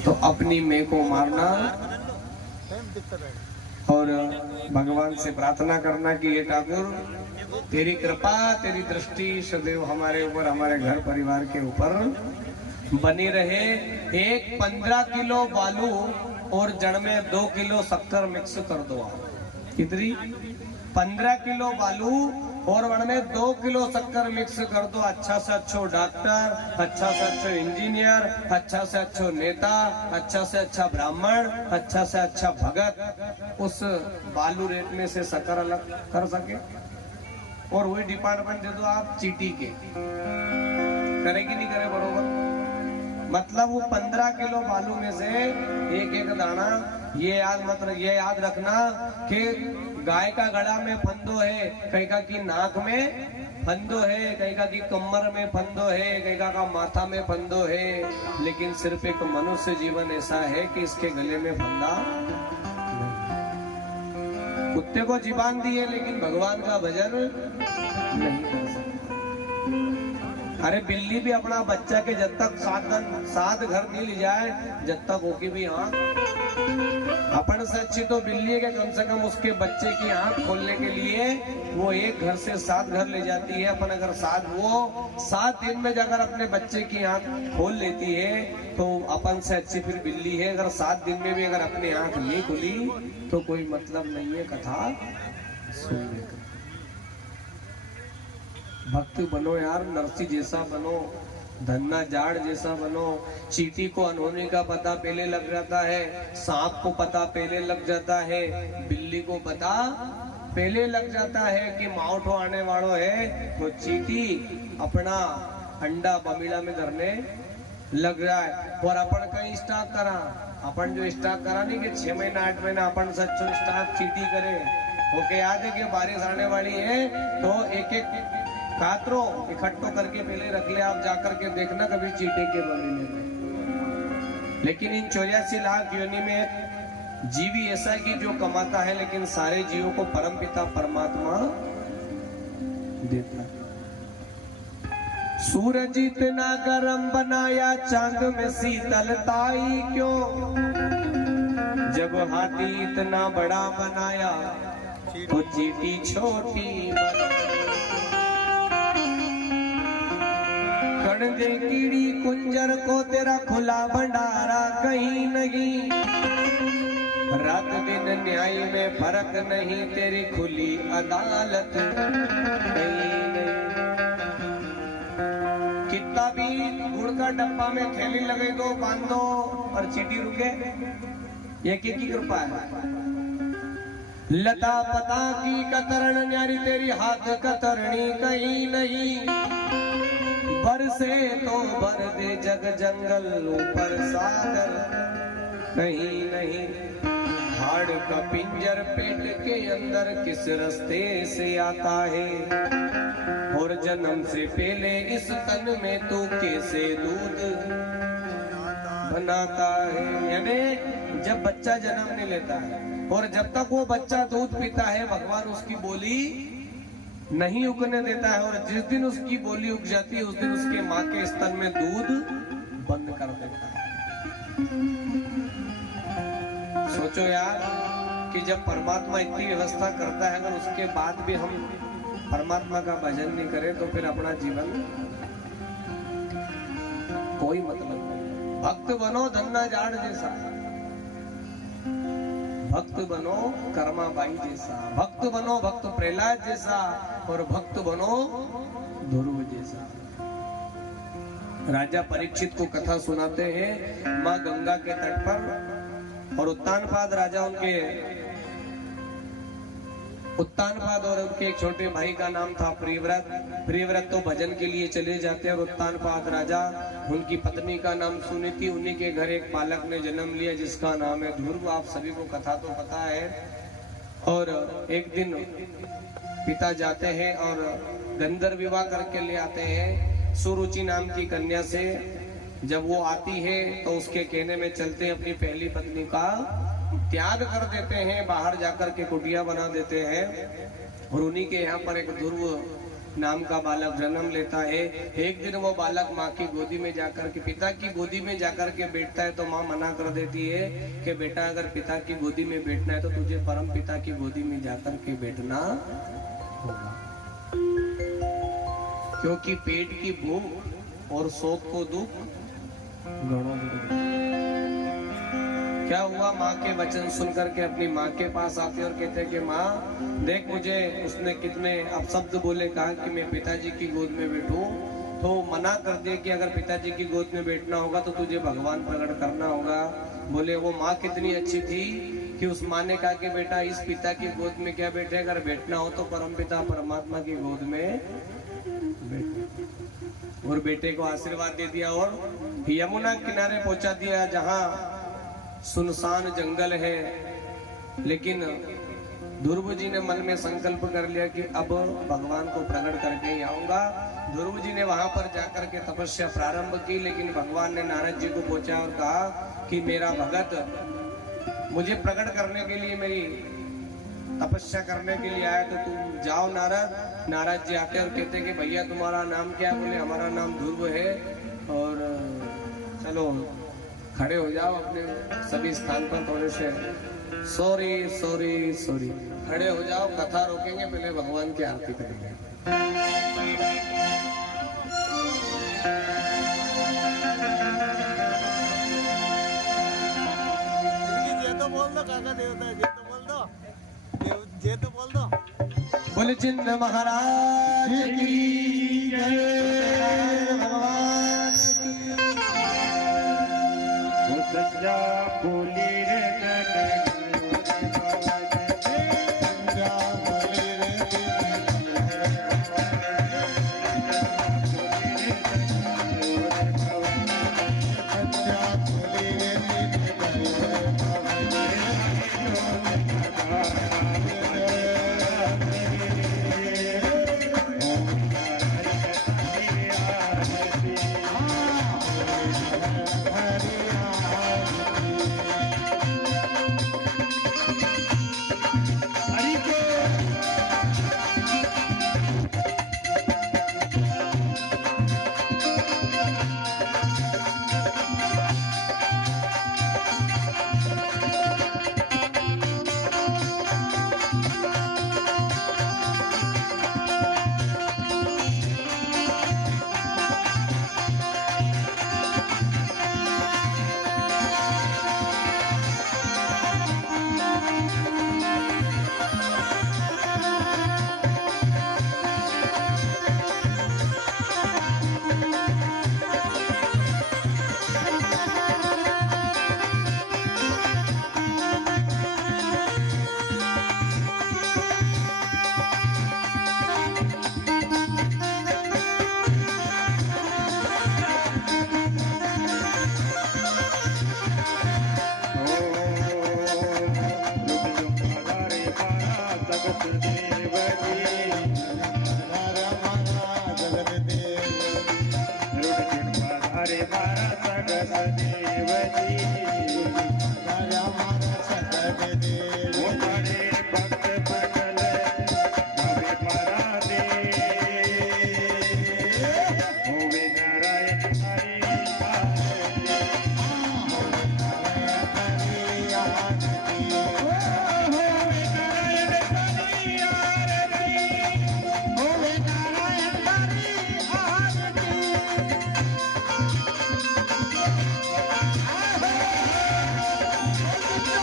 तो अपनी मैं को मारना और भगवान से प्रार्थना करना कि ये ठाकुर तेरी कृपा तेरी दृष्टि सदैव हमारे ऊपर हमारे घर परिवार के ऊपर बनी रहे। एक 15 किलो बालू और जड़ में 2 किलो शक्कर मिक्स कर दो। कितनी? 15 किलो बालू और वण में 2 किलो शक्कर मिक्स कर दो। अच्छा से अच्छो डॉक्टर, अच्छा से अच्छो इंजीनियर, अच्छा से अच्छो नेता, अच्छा से अच्छा ब्राह्मण, अच्छा से अच्छा भगत उस बालू रेतने से शक्कर अलग कर सके। और वही डिपार्टमेंट दे दो आप चीटी के, करेगी नहीं करे बरोबर? मतलब वो 15 किलो बालू में से एक एक दाना, ये याद रखना कि गाय का गला में फंदो है, कहीं का की नाक में फंदो है, कहीं का की कमर में फंदो है, कहीं का माथा में फंदो है, लेकिन सिर्फ एक मनुष्य जीवन ऐसा है कि इसके गले में फंदा। कुत्ते को जीवान दी है लेकिन भगवान का भजन नहीं कर सकता। अरे बिल्ली भी अपना बच्चा के जब तक 7 घर नहीं ले जाए जब तक होगी भी आँख। अपन से अच्छी तो बिल्ली है कि कम से कम उसके बच्चे की आँख खोलने के लिए वो एक घर से 7 घर ले जाती है। अपन अगर 7 दिन में जाकर अपने बच्चे की आँख खोल लेती है तो अपन से अच्छी फिर बिल्ली है। अगर 7 दिन में भी अगर अपनी आँख नहीं खुली तो कोई मतलब नहीं है कथा सुनने का। भक्त बनो यार, नरसी जैसा बनो, धन्ना जाड़ जैसा बनो। चींटी को अनहोनी का पता पहले लग जाता है, सांप को पता पहले लग जाता है, बिल्ली को पता पहले लग जाता है कि माउठो आने वालों है, तो चींटी अपना अंडा बमीड़ा में धरने लग रहा है। और अपन कहीं स्टार्ट करा, अपन जो स्टार्ट करा नहीं कि 6 महीना 8 महीना अपन सच्चो स्टार्ट चींटी करे। ओके, याद है कि बारिश आने वाली है तो एक एक कातरो इकट्ठो करके पहले रख ले। आप जाकर के देखना कभी चींटी के बमीले में। लेकिन इन 84 लाख योनि में जीवी ऐसा है कि जो कमाता है लेकिन सारे जीवों को परमपिता परमात्मा देता है। सूरज इतना गर्म बनाया चांद में शीतलताई क्यों, जब हाथी इतना बड़ा बनाया तो चींटी छोटी बनाई। कण दे कीड़ी कुंजर को तेरा खुला भंडारा कहीं नहीं, रात दिन न्याय में फर्क नहीं, तेरी खुली अदालत कहीं नहीं। कितना भी गुड़ का डब्बा में थैली लगे दो, बांध दो और चींटी रुके, ये की कृपा है। लता पता की कतरण न्यारी तेरी हाथ कतरणी कहीं नहीं, बरसे तो भर दे जग जंगल ऊपर सागर कहीं नहीं। हाड़ का पिंजर पेट के अंदर किस रास्ते से आता है, और जन्म से पहले इस तन में तू कैसे दूध बनाता है। यानी जब बच्चा जन्म नहीं लेता है और जब तक वो बच्चा दूध पीता है भगवान उसकी बोली नहीं उगने देता है, और जिस दिन उसकी बोली उग जाती है उस दिन उसके माँ के स्तन में दूध बंद कर देता है। सोचो यार कि जब परमात्मा इतनी व्यवस्था करता है अगर उसके बाद भी हम परमात्मा का भजन नहीं करें तो फिर अपना जीवन कोई मतलब नहीं। भक्त बनो धन्ना जाड़ जैसा, भक्त बनो कर्माबाई जैसा, भक्त बनो भक्त प्रहलाद जैसा, और भक्त बनो ध्रुव जैसा। राजा परीक्षित को कथा सुनाते हैं माँ गंगा के तट पर, और उत्तानपाद राजा उत्तानपाद और उनके एक छोटे भाई का नाम था प्रियव्रत। प्रियव्रत तो भजन के लिए चले जाते हैं और उत्तानपाद राजा, उनकी पत्नी का नाम सुनीति, उन्हीं के घर एक बालक ने जन्म लिया जिसका नाम है ध्रुव। आप सभी को कथा तो पता है। और एक दिन पिता जाते हैं और गंधर्व विवाह करके ले आते हैं सुरुचि नाम की कन्या से। जब वो आती है तो उसके कहने में चलते अपनी पहली पत्नी का त्याग कर देते हैं, बाहर जाकर के कुटिया बना देते हैं। और उन्हीं के यहाँ पर एक ध्रुव नाम का बालक जन्म लेता है। एक दिन वो बालक माँ की गोदी में जाकर के, पिता की गोदी में जाकर के बैठता है तो माँ मना कर देती है कि बेटा अगर पिता की गोदी में बैठना है तो तुझे परम पिता की गोदी में जाकर के बैठना होगा, क्योंकि पेट की भूख और शोक को दुख गणों में। क्या हुआ, माँ के वचन सुनकर के अपनी माँ के पास आते और कहते कि माँ देख, मुझे उसने कितने अपशब्द बोले, कहा कि मैं पिताजी की गोद में बैठूं, तो मना कर दिया कि अगर पिताजी की गोद में बैठना होगा तो तुझे भगवान प्रकट करना होगा। बोले वो माँ कितनी अच्छी थी कि उस माँ ने कहा कि बेटा इस पिता की गोद में क्या बैठे, अगर बैठना हो तो परम पिता परमात्मा की गोद में बैठे। और बेटे को आशीर्वाद दे दिया और यमुना किनारे पहुंचा दिया, जहां सुनसान जंगल है। लेकिन ध्रुव जी ने मन में संकल्प कर लिया कि अब भगवान को प्रकट करके ही आऊंगा। ध्रुव जी ने वहां पर जाकर के तपस्या प्रारंभ की, लेकिन भगवान ने नारद जी को पूछा और कहा कि मेरा भगत मुझे प्रकट करने के लिए, मेरी तपस्या करने के लिए आया, तो तुम जाओ नारद। नारद जी आते और कहते कि भैया तुम्हारा नाम क्या है? बोले हमारा नाम ध्रुव है, और चलो खड़े हो जाओ अपने सभी स्थान पर, थोड़े से सॉरी सॉरी सॉरी खड़े हो जाओ, कथा रोकेंगे, पहले भगवान की आरती करेंगे। जे तो बोल दो काका देवता, जे तो बोल दो, जे तो बोल दो। बोले चिन्ह महाराज की जय, भगवान की सच्चा बोली रे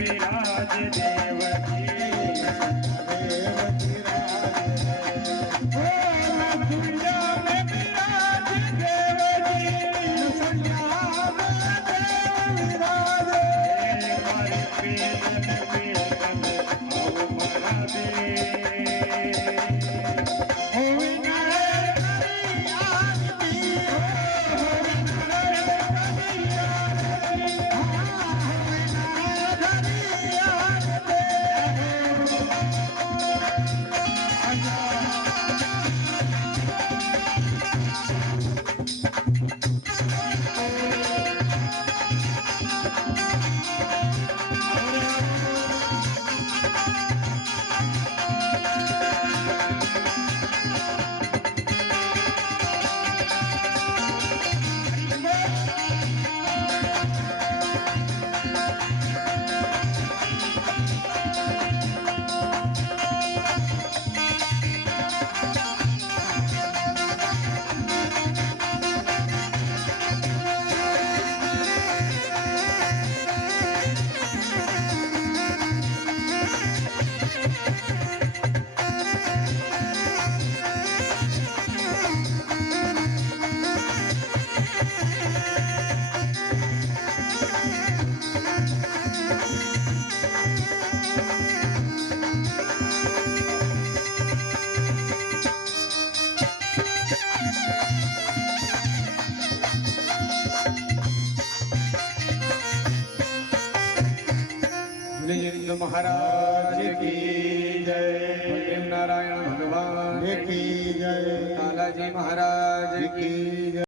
विराज देवकी देवकी राज दुनिया में विराज देवकी हमारे पीलन पीलन अब मरा दे निजिंद महाराज की जय, नारायण भगवान की जय, कालाजी महाराज की जय।